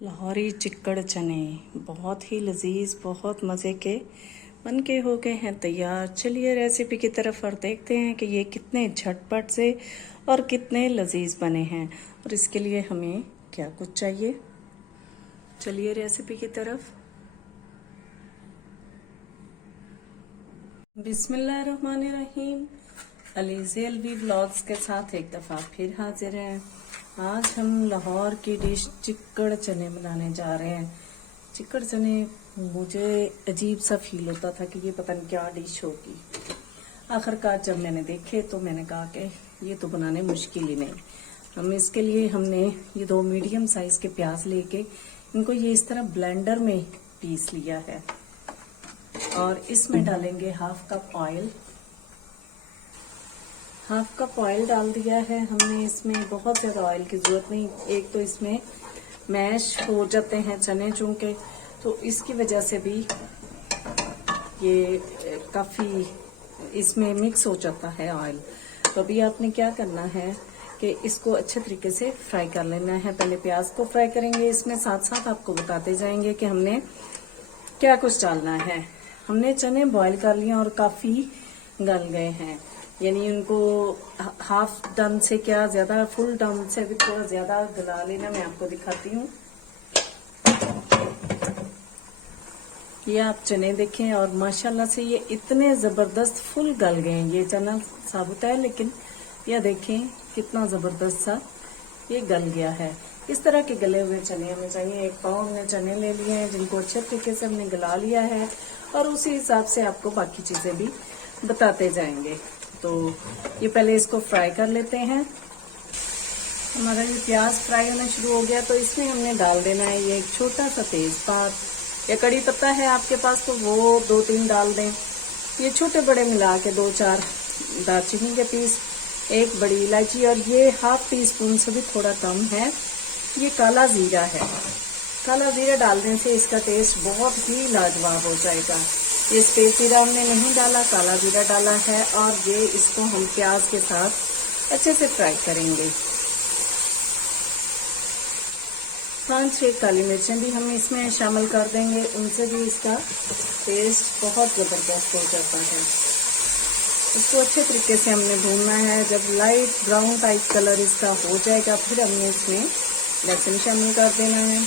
लाहौरी चिक्कड़ चने बहुत ही लजीज, बहुत मज़े के बन के हो गए हैं तैयार। चलिए रेसिपी की तरफ और देखते हैं कि ये कितने झटपट से और कितने लजीज बने हैं और इसके लिए हमें क्या कुछ चाहिए। चलिए रेसिपी की तरफ। बिस्मिल्लाहिर्रहमानिर्रहीम। अलीज़े अलवी व्लॉग्स के साथ एक दफ़ा फिर हाजिर हैं। आज हम लाहौर की डिश चिक्कड़ चने बनाने जा रहे हैं। चिक्कड़ चने मुझे अजीब सा फील होता था कि ये पता नहीं क्या डिश होगी। आखिरकार जब मैंने देखे तो मैंने कहा कि ये तो बनाने मुश्किल ही नहीं। हम इसके लिए हमने ये 2 मीडियम साइज के प्याज लेके इनको ये इस तरह ब्लेंडर में पीस लिया है और इसमें डालेंगे half cup oil. Half cup oil डाल दिया है हमने। इसमें बहुत ज्यादा ऑयल की जरूरत नहीं। एक तो इसमें मैश हो जाते हैं चने चूंकि, तो इसकी वजह से भी ये काफी इसमें मिक्स हो जाता है ऑयल। तो अभी आपने क्या करना है कि इसको अच्छे तरीके से फ्राई कर लेना है। पहले प्याज को फ्राई करेंगे, इसमें साथ साथ आपको बताते जाएंगे कि हमने क्या कुछ डालना है। हमने चने बॉईल कर लिए और काफी गल गए हैं, यानी उनको हाफ डन से क्या ज्यादा फुल डन से भी थोड़ा ज्यादा गला लेना। मैं आपको दिखाती हूँ। ये आप चने देखें और माशाल्लाह से ये इतने जबरदस्त फुल गल गए हैं। ये चना साबुत है लेकिन यह देखें कितना जबरदस्त सा ये गल गया है। इस तरह के गले हुए चने हमें चाहिए। 1 पाव हमने चने ले लिए हैं जिनको अच्छे तरीके से हमने गला लिया है और उसी हिसाब से आपको बाकी चीजें भी बताते जाएंगे। तो ये पहले इसको फ्राई कर लेते हैं। हमारा ये प्याज फ्राई होना शुरू हो गया तो इसमें हमने डाल देना है ये एक छोटा सा तेजपात या कड़ी पत्ता है आपके पास तो वो 2-3 डाल दें। ये छोटे बड़े मिला के 2-4 दालचीनी के पीस, 1 बड़ी इलायची और ये हाफ टी स्पून से भी थोड़ा कम है ये काला जीरा है। काला जीरा डालने से इसका टेस्ट बहुत ही लाजवाब हो जाएगा। ये सफेद जीरा हमने नहीं डाला, काला जीरा डाला है और ये इसको हम प्याज के साथ अच्छे से फ्राई करेंगे। 5-6 काली मिर्चें भी हम इसमें शामिल कर देंगे, उनसे भी इसका टेस्ट बहुत जबरदस्त हो जाता है। इसको अच्छे तरीके से हमने भूनना है। जब लाइट ब्राउन टाइप कलर इसका हो जाएगा फिर हमने इसमें लहसुन शामिल कर देना है।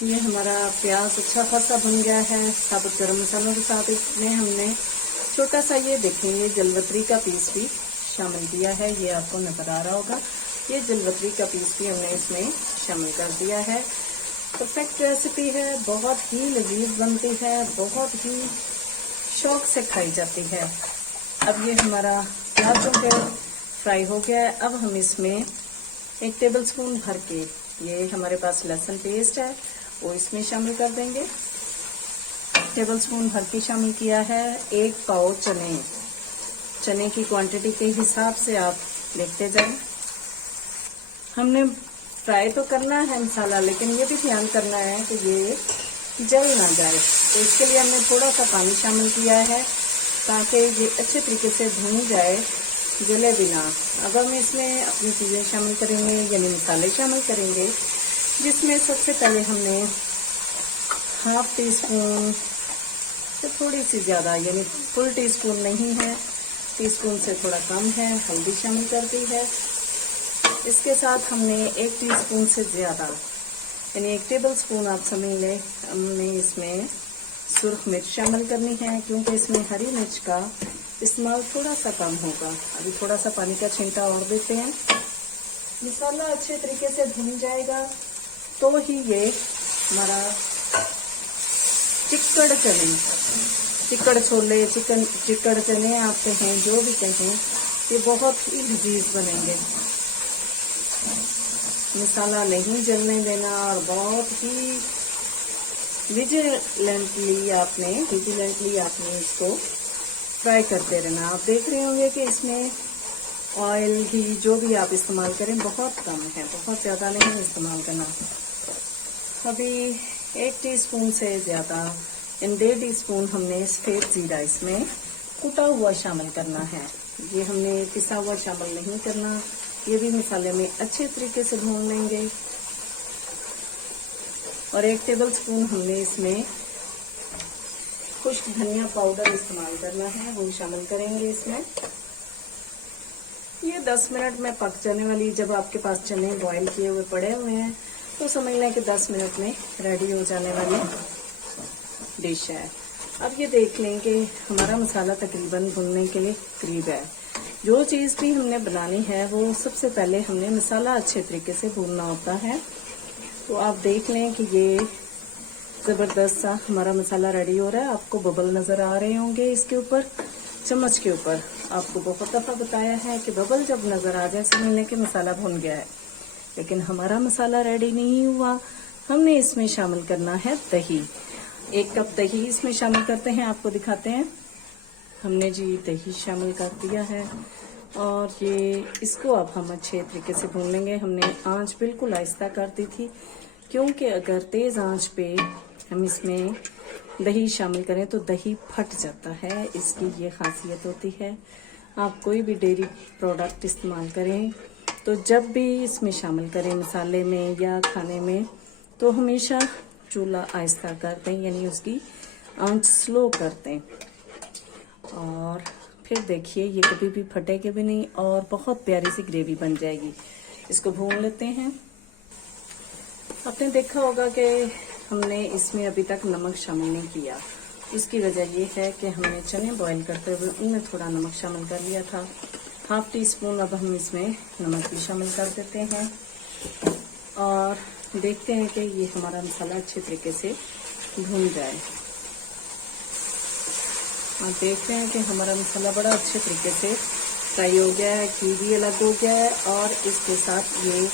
ये हमारा प्याज अच्छा खासा भुन गया है। साबुत गरम मसालों के साथ इसमें हमने छोटा सा ये देखें ये जलवतरी का पीस भी शामिल किया है। ये आपको नजर आ रहा होगा। ये जलवतरी का पीस भी हमने इसमें शामिल कर दिया है। परफेक्ट रेसिपी है, बहुत ही लजीज बनती है, बहुत ही शौक से खाई जाती है। अब ये हमारा प्याज के फ्राई हो गया है। अब हम इसमें 1 टेबल स्पून भर के ये हमारे पास लहसुन पेस्ट है वो इसमें शामिल कर देंगे। टेबल स्पून भर के शामिल किया है। 1 पाव चने की क्वांटिटी के हिसाब से आप देखते जाएं। हमने फ्राई तो करना है मसाला, लेकिन ये भी ध्यान करना है कि ये जल ना जाए, तो इसके लिए हमने थोड़ा सा पानी शामिल किया है ताकि ये अच्छे तरीके से भून जाए, जले बिना। अब हम इसमें अपनी चीजें शामिल करेंगे, यानी मसाले शामिल करेंगे, जिसमें सबसे पहले हमने हाफ टी स्पून से थोड़ी सी ज्यादा, यानी फुल टी स्पून नहीं है, टी स्पून से थोड़ा कम है, हल्दी शामिल कर दी है। इसके साथ हमने 1 टीस्पून से ज्यादा, यानी 1 टेबल स्पून आप समझ लें, हमने इसमें सुर्ख मिर्च शामिल करनी है क्योंकि इसमें हरी मिर्च का इस्तेमाल थोड़ा सा कम होगा। अभी थोड़ा सा पानी का छींटा और देते हैं। मसाला अच्छे तरीके से भुन जाएगा तो ही ये हमारा चिक्कड़ चने, चिक्कड़ छोले, चिक्कड़ चने आप कहें जो भी कहें, ये बहुत ही लजीज बनेंगे। मसाला नहीं जलने देना और बहुत ही विजिलेंटली आपने इसको फ्राई करते रहना। आप देख रहे होंगे कि इसमें ऑयल घी जो भी आप इस्तेमाल करें बहुत कम है, बहुत ज्यादा नहीं इस्तेमाल करना। अभी 1 टीस्पून से ज्यादा, 1.5 टीस्पून हमने सफेद जीरा इसमें कुटा हुआ शामिल करना है। ये हमने पिसा हुआ शामिल नहीं करना, ये भी मसाले में अच्छे तरीके से भून लेंगे। और 1 टेबलस्पून हमने इसमें खुश्क धनिया पाउडर इस्तेमाल करना है, वो शामिल करेंगे इसमें। ये 10 मिनट में पक जाने वाली, जब आपके पास चने बॉईल किए हुए पड़े हुए हैं तो समझ लें कि 10 मिनट में रेडी हो जाने वाली डिश है। अब ये देख लें कि हमारा मसाला तकरीबन भुनने के करीब है। जो चीज़ भी हमने बनानी है वो सबसे पहले हमने मसाला अच्छे तरीके से भूनना होता है। तो आप देख लें कि ये ज़बरदस्त सा हमारा मसाला रेडी हो रहा है। आपको बबल नज़र आ रहे होंगे इसके ऊपर, चम्मच के ऊपर। आपको बहुत दफ़ा बताया है कि बबल जब नज़र आ जाए समझने के मसाला भुन गया है। लेकिन हमारा मसाला रेडी नहीं हुआ। हमने इसमें शामिल करना है दही। 1 कप दही इसमें शामिल करते हैं, आपको दिखाते हैं। हमने जी दही शामिल कर दिया है और ये इसको अब हम अच्छे तरीके से भून लेंगे। हमने आंच बिल्कुल आहिस्ता कर दी थी, क्योंकि अगर तेज़ आंच पे हम इसमें दही शामिल करें तो दही फट जाता है। इसकी ये खासियत होती है। आप कोई भी डेयरी प्रोडक्ट इस्तेमाल करें तो जब भी इसमें शामिल करें मसाले में या खाने में, तो हमेशा चूल्हा आहिस्ता कर दें, यानी उसकी आंच स्लो कर दें। और फिर देखिए ये कभी भी फटेगी भी नहीं और बहुत प्यारी सी ग्रेवी बन जाएगी। इसको भून लेते हैं। आपने देखा होगा कि हमने इसमें अभी तक नमक शामिल नहीं किया। इसकी वजह ये है कि हमने चने बॉईल करते हुए उनमें थोड़ा नमक शामिल कर लिया था। 1/2 टीस्पून अब हम इसमें नमक भी शामिल कर देते हैं और देखते हैं कि ये हमारा मसाला अच्छे तरीके से भून जाए। आप देख रहे हैं कि हमारा मसाला बड़ा अच्छे तरीके से फ्राई हो गया है, घी भी अलग हो गया है और इसके साथ ये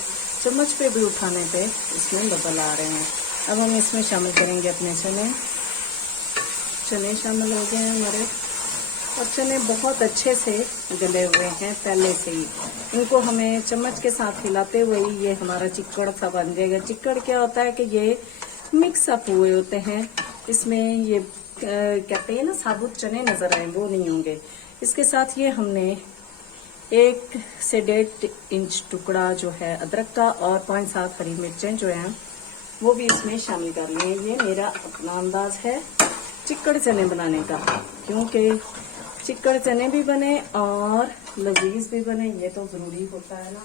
चम्मच पे भी उठाने पे इसमें बबल आ रहे हैं। अब हम इसमें शामिल करेंगे अपने चने। चने शामिल हो गए हैं हमारे और चने बहुत अच्छे से गले हुए हैं पहले से ही। इनको हमें चम्मच के साथ हिलाते हुए ही ये हमारा चिक्कड़ सा बन जाएगा। चिक्कड़ क्या होता है कि ये मिक्स अप हुए होते हैं, इसमें ये कहते हैं ना साबुत चने नजर आए, वो नहीं होंगे। इसके साथ ये हमने 1 से 1.5 इंच टुकड़ा जो है अदरक का और 5-7 हरी मिर्चें जो हैं वो भी इसमें शामिल कर लिए। ये मेरा अपना अंदाज है चिक्कड़ चने बनाने का, क्योंकि चिक्कड़ चने भी बने और लजीज भी बने, ये तो जरूरी होता है ना।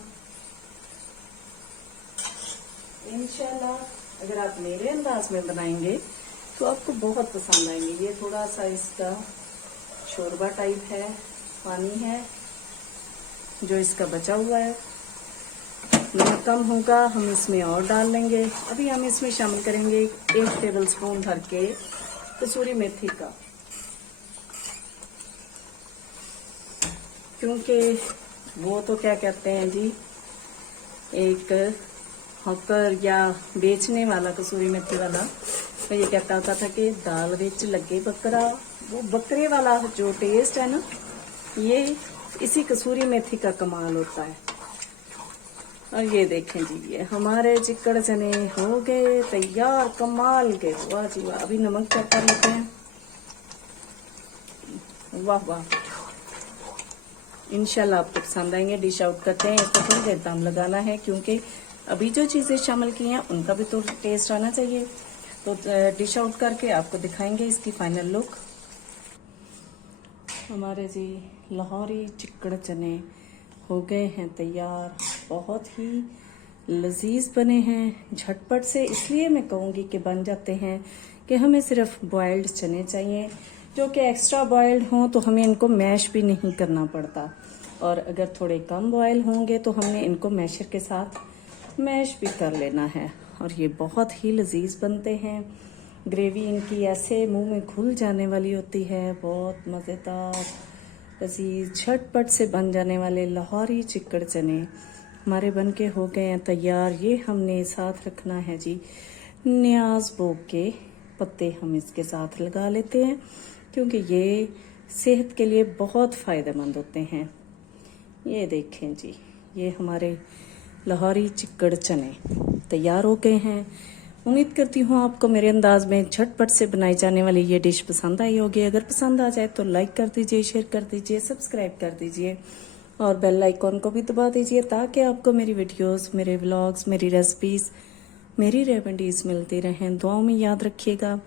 इंशाल्लाह अगर आप मेरे अंदाज में बनाएंगे तो आपको बहुत पसंद आएंगे। ये थोड़ा सा इसका शोरबा टाइप है, पानी है जो इसका बचा हुआ है। नमक कम होगा हम इसमें और डाल लेंगे। अभी हम इसमें शामिल करेंगे 1 टेबलस्पून भर के कसूरी मेथी का, क्योंकि वो तो क्या कहते हैं जी, एक हॉकर या बेचने वाला कसूरी मेथी वाला तो ये कहता होता था कि दाल विच लगे बकरा, वो बकरे वाला जो टेस्ट है ना, ये इसी कसूरी मेथी का कमाल होता है। और ये देखें जी, ये हमारे चिक्कड़ चने हो गए तैयार, कमाल के। वाह जी वाह। अभी नमक चेक कर लेते हैं। वाह वाह, इंशाल्लाह आपको पसंद आएंगे। डिश आउट करते हैं। इसको थोड़ी देर दम लगाना है, क्योंकि अभी जो चीजें शामिल की हैं उनका भी तो टेस्ट आना चाहिए। तो डिश आउट करके आपको दिखाएंगे इसकी फाइनल लुक। हमारे जी लाहौरी चिक्कड़ चने हो गए हैं तैयार। बहुत ही लजीज बने हैं, झटपट से। इसलिए मैं कहूँगी कि बन जाते हैं कि हमें सिर्फ बॉइल्ड चने चाहिए, जो कि एक्स्ट्रा बॉइल्ड हों तो हमें इनको मैश भी नहीं करना पड़ता। और अगर थोड़े कम बॉयल होंगे तो हमने इनको मैशर के साथ मैश भी कर लेना है। और ये बहुत ही लजीज बनते हैं। ग्रेवी इनकी ऐसे मुंह में घुल जाने वाली होती है, बहुत मज़ेदार लजीज झटपट से बन जाने वाले लाहौरी चिक्कड़ चने हमारे बन के हो गए हैं तैयार। ये हमने साथ रखना है जी न्याज भोग के पत्ते, हम इसके साथ लगा लेते हैं, क्योंकि ये सेहत के लिए बहुत फ़ायदेमंद होते हैं। ये देखें जी, ये हमारे लाहौरी चिक्कड़ चने तैयार हो गए हैं। उम्मीद करती हूँ आपको मेरे अंदाज में झटपट से बनाई जाने वाली ये डिश पसंद आई होगी। अगर पसंद आ जाए तो लाइक कर दीजिए, शेयर कर दीजिए, सब्सक्राइब कर दीजिए और बेल आइकॉन को भी दबा दीजिए ताकि आपको मेरी वीडियोस, मेरे व्लॉग्स, मेरी रेसिपीज़, मेरी रेमेडीज़ मिलती रहें। दुआओं में याद रखिएगा।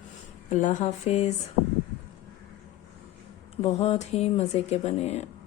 अल्लाह हाफिज़। बहुत ही मज़े के बने हैं।